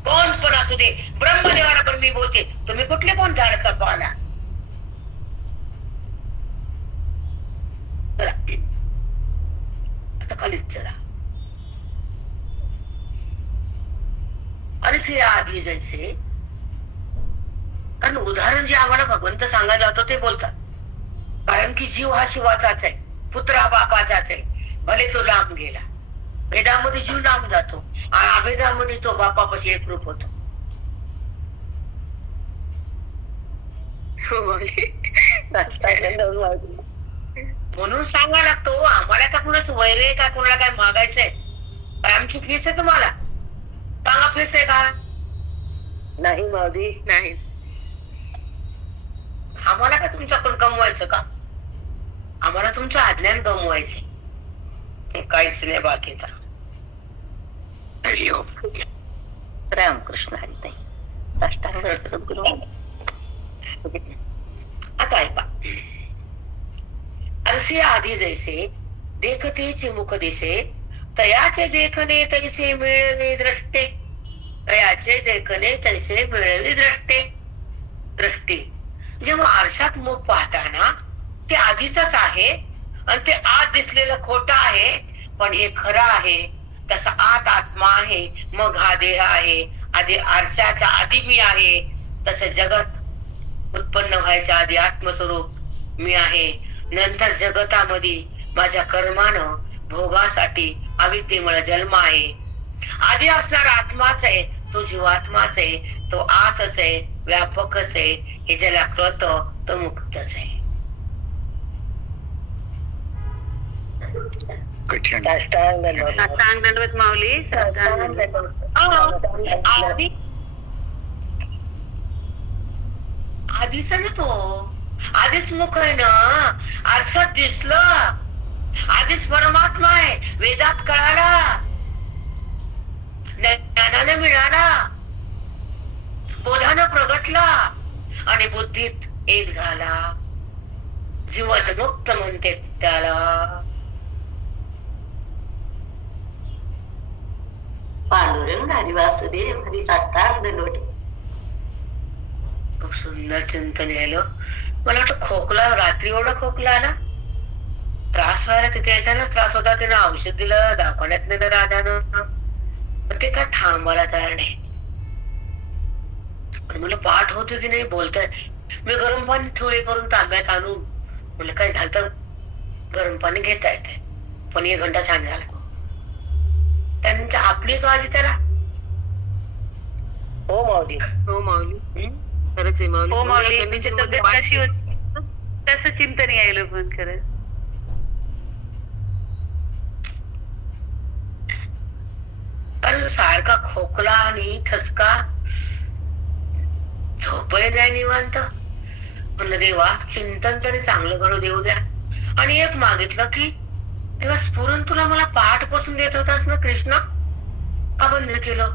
कोण पण असू दे, ब्रह्मदेवाला पण मी बोलते, तुम्ही कुठले कोण झाडाचा पाला. चला आता खालीच चला. आणि से आधी जैसे, कारण उदाहरण जे आम्हाला भगवंत सांगायला जातो ते बोलतात. कारण की जीव हा शिवाचाच आहे, पुत्र हा बापाचाच आहे. भले तो लांब गेला, वेदामध्ये जीव लांब जातो, अभेदामध्ये तो बापापाशी एकरूप होतो. म्हणून सांगा लागतो आम्हाला का कुणाच वैर आहे का कुणाला काय मागायचंय. आमची फीस आहे तुम्हाला, सांगा फीस आहे का? नाही माऊली. नाही. आम्हाला का तुमच्याकडून कमवायचं का? आम्हाला तुमचं अज्ञान गमवायचे, काहीच नाही बाकीचा. रामकृष्ण हरिताई. साष्टांग सद्गुरू. आता ऐका. अरसे आधी जैसे देखतेचे मुख दिसे, तयाचे देखणे तैसे मिळवे द्रष्टे. तयाचे देखणे तैसे मिळवे द्रष्टे. दृष्टी जेव्हा आरशात मुख पाहताना ते आधीच आहे आणि ते आत दिसलेलं खोटं आहे, पण हे खरं आहे. तसा आत आत्मा आहे, मग हा देह आहे. आधी आरशाच्या आधी मी आहे, तसं जगत उत्पन्न व्हायच्या आधी आत्मस्वरूप मी आहे. नंतर जगतामध्ये माझ्या कर्मानं भोगासाठी अविद्येमुळे जन्म आहे. आधी असणारा आत्माच आहे, तो जीवात्माच आहे, तो आतच आहे, व्यापकच आहे. हे ज्याला कळतं तो मुक्तच आहे. साष्टांग दंडवत माऊली. आधीच ना तो, आधीच मुख आहे ना, आरशात दिसलं, आधीच परमात्मा आहे, वेदात कळाला, ज्ञानाने मिळाला, बोधानं प्रगटला आणि बुद्धीत एक झाला. जीवन मुक्त म्हणते त्याला. पांडुरंग हरी वासुदेव हरी. साष्टांग दंडवत. खूप सुंदर चिंतन यायलं. मला वाटतं खोकला, रात्री एवढा खोकला आला, त्रास व्हायला, तिथे येतानाच त्रास होता. तिने औषध दिलं, दवाखान्यात नेलं राधानं, पण ते काय थांबायला तयार नाही. मला पाठ होते की नाही बोलताय. मी गरम पाणी ठेवले करून तांब्यात आणून, मला काय झालं तर गरम पाणी घेता येते, पण 1 घंटा छान झाला. त्यांच्या आपली काळजी त्याला. हो माऊली. हो माऊली, खरंच आहे माऊली. हो माऊली. या condition मध्ये तब्येत कशी होती तसं चिंतन यायला पण खरं. कारण सारखा खोकला आणि ठसका, झोपही नाही निवांत. म्हणलं देवा चिंतन तरी चांगलं करू देऊ द्या. आणि एक मागितलं की तेव्हा स्फुरण तुला मला पहाट पासून देत होतास ना कृष्ण, का बंद केलं?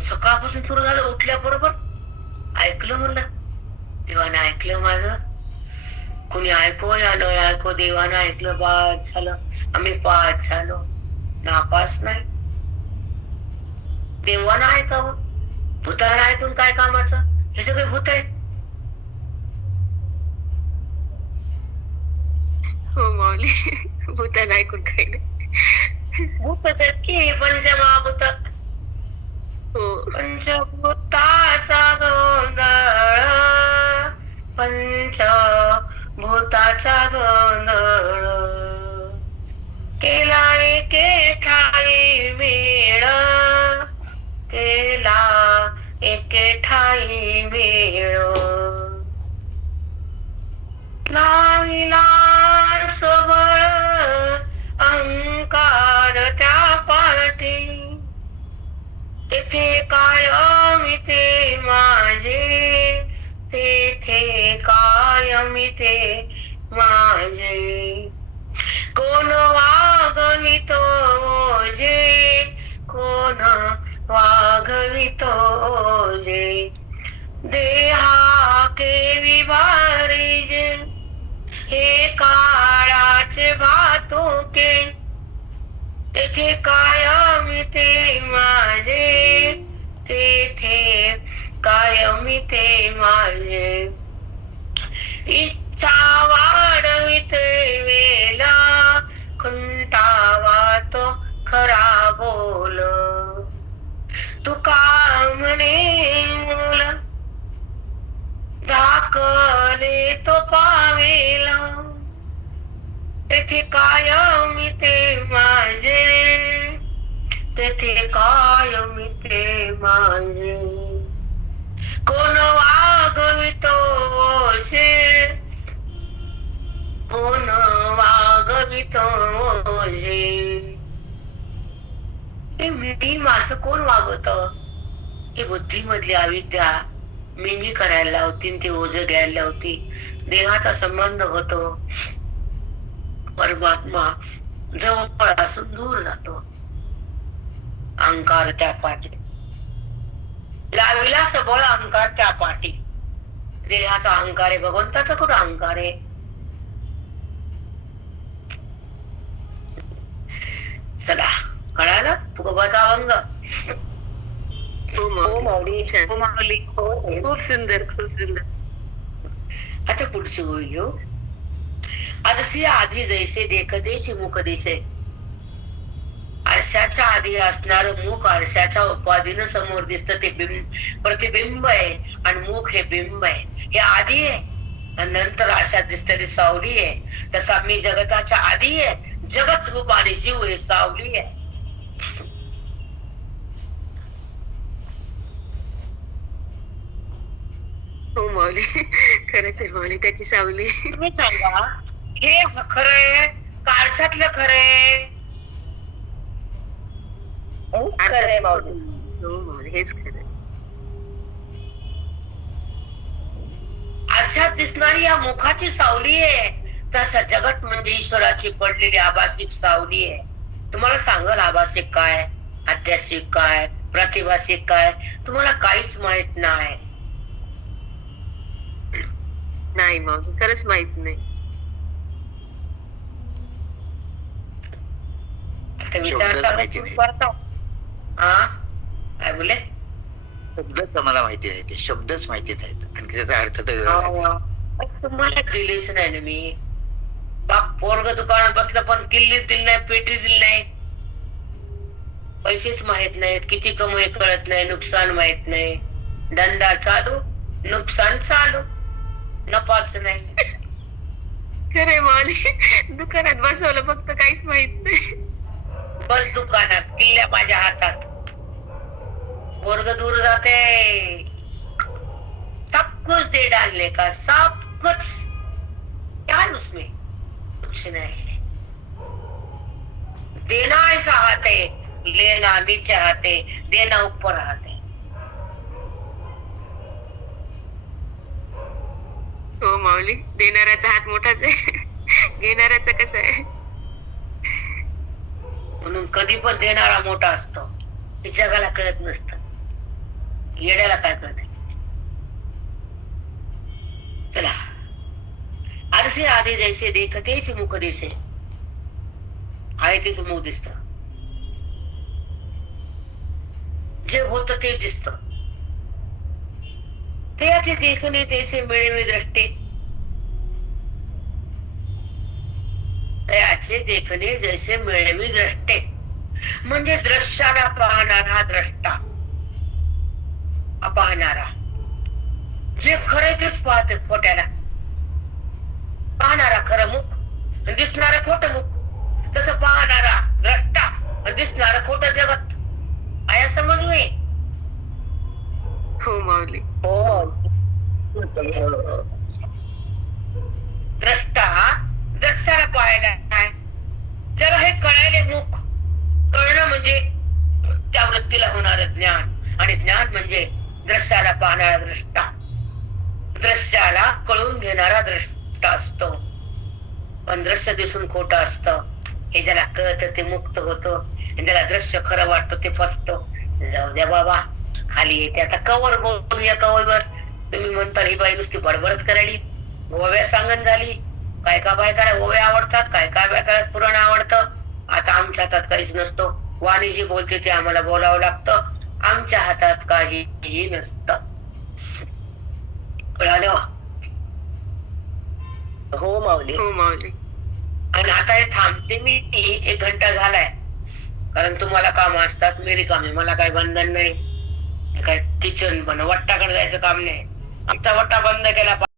सकाळपासून सुरू झालं, उठल्याबरोबर ऐकलं म्हणलं, देवानं ऐकलं माझं. कुणी ऐको या न ऐको, देवानं ऐकलं, पास झालं. आम्ही पास झालो, नापास नाही. देवानं ऐकावं, भूतानं ऐकून काय कामाचं? हे सगळे भूत आहे. हो माऊली. भूतान ऐकून काही नाही. भूतच आहेत की पंचमहाभूत. हो. पंचभूताचा गोंधळ, पंचभूताचा गोंधळ, केला एके ठाई मेळ, केला एके ठाई मेळ, लाविला सबळ अहंकार त्या पाठी, तेथे कायमी ते माझे, तेथे कायमी ते माझे, कोण वागवितो जे, कोण वागवितो जे, देहा केवी बारीजे, हे काळाचे भातुके, तेथे कायमी ते माझे, तेथे कायमी ते माझे, इच्छा वाढविते वेला, खुंटावा तो खरा बोल, तुका म्हणे मूल, दाखले तो पावेला, तेथे कायमी ते माझे, तेथे कायमी ते माझे, कोण वागवितो जे, कोण वागवितो जे, मी माझं कोण वागवत? ही बुद्धी मधली अविद्या मी करायला लावती, ते ओझ घ्यायला लावती. देहाचा संबंध होतो, परमात्मा जवळ असून दूर जातो. अहंकार त्या पाठी लाविला सबळ, अहंकार त्या पाठी. देहाचा अहंकार आहे, भगवंताचा कुठं अहंकार आहे? चला कळालं तुकोबाचा अभंग. हो माऊली. हो माऊली. खूप सुंदर, खूप सुंदर. आता पुढची ओळी घेऊ. आरसी आधी जैसे देखतेची मुख दिसे, आरशाच्या आधी असणार मुख आरशाच्या उपाधीनं समोर दिसतं, ते प्रतिबिंब आहे, आणि मुख हे बिंब आहे. हे आधी आहे आणि नंतर आरशात दिसणारी सावली आहे. तसा मी जगताच्या आधी आहे, जगत रूप आणि जीव हे सावली आहे. हो माऊली. खरंच आहे माऊली, त्याची सावली. तुम्ही सांगा, हे खरंय का आरशातलं खरंय? खरंय माऊली. हो माऊली, हेच खरं. आरशात दिसणारी या मुखाची सावली आहे, तसं जगत म्हणजे ईश्वराची पडलेली आभासिक सावली आहे. तुम्हाला सांगाल आभासिक काय, आध्यात्मिक काय, प्रतिभासिक काय, तुम्हाला काहीच माहित नाही. नाही माऊली, खरंच माहित नाही. विचार माहिती नाही. करता हा काय बोले? शब्दच आम्हाला माहिती नाही, ते शब्दच माहिती नाहीत, आणि त्याचा अर्थ तर वेगळा. तुम्हाला दिलेच नाही ना मी. बाप पोरग दुकानात बसलं पण किल्ली दिली नाही, पेटी दिली नाही, पैसेच माहित नाहीत, किती कमाई कळत नाही, नुकसान माहित नाही, धंदा चालू नुकसान चालू, नफाच नाही. खरे माऊली, दुकानात बसवलं फक्त, काहीच माहित नाही. बस दुकानात किल्ल्या माझ्या हातात, पोरग दूर जाते, सब कुछ दे डालने का, सब कुछ, क्या उसमें कुछ नहीं. देना ऐसा हाथ है, लेना नीचे हाथ है, देना ऊपर हाथ है. हो माऊली, देणाऱ्याचा हात मोठाच आहे, घेणाऱ्याचा कसा आहे? म्हणून कधी पण देणारा मोठा असतो, हे जगाला कळत नसतं, येड्याला काय कळत. चला, आरसे आधी जैसे देखतेच मुख दिसे, आहे तेच मुख दिसत, जे होत ते दिसत, त्याचे देखणे तैसे मिळवे दृष्टी. तयाचे देखणे जैसे मिळवी द्रष्टे, म्हणजे दृश्याला पाहणारा द्रष्टा, पाहणारा जे खरं तेच पाहते, खोट्याला पाहणारा खरं मुख, दिसणारं खोटं मुख, तसं पाहणारा द्रष्टा, दिसणारं खोटं जगत. आया समज मी? हो माऊली. द्रष्टा द्रष्टाला पाहायला काय, त्याला हे कळायले मुख. कळणं म्हणजे त्या वृत्तीला होणार ज्ञान, आणि ज्ञान म्हणजे द्रष्टाला पाहणारा द्रष्टा, दृश्याला कळून घेणारा द्रष्टा असतो. पण दृश्य दिसून खोटं असतं, हे ज्याला कळतं ते मुक्त होतं, आणि ज्याला दृश्य खरं वाटतं ते फसतं. जाऊ द्या बाबा, खाली येते आता कवर बोलूया. कवरवर तुम्ही म्हणता ही बाई नुसती बडबडत करायली, गोव्या सांगण झाली. काय का बायकाला गोव्या आवडतात, काय काय बायकाला पुराण आवडतं. आता आमच्या हातात काहीच नसतो, वाणी जी बोलते ते आम्हाला बोलावं लागतं. आमच्या हातात काहीही नसतं. कळालं? हो माऊली. हो माऊली. आणि आता हे थांबते मी, 1 घंटा झालाय, कारण तुम्हाला काम असतात, मी रिकामी, मला काही बंधन नाही. काय किचन वट्टाकडे जायचं काम नाही. आमचा वट्टा बंद केला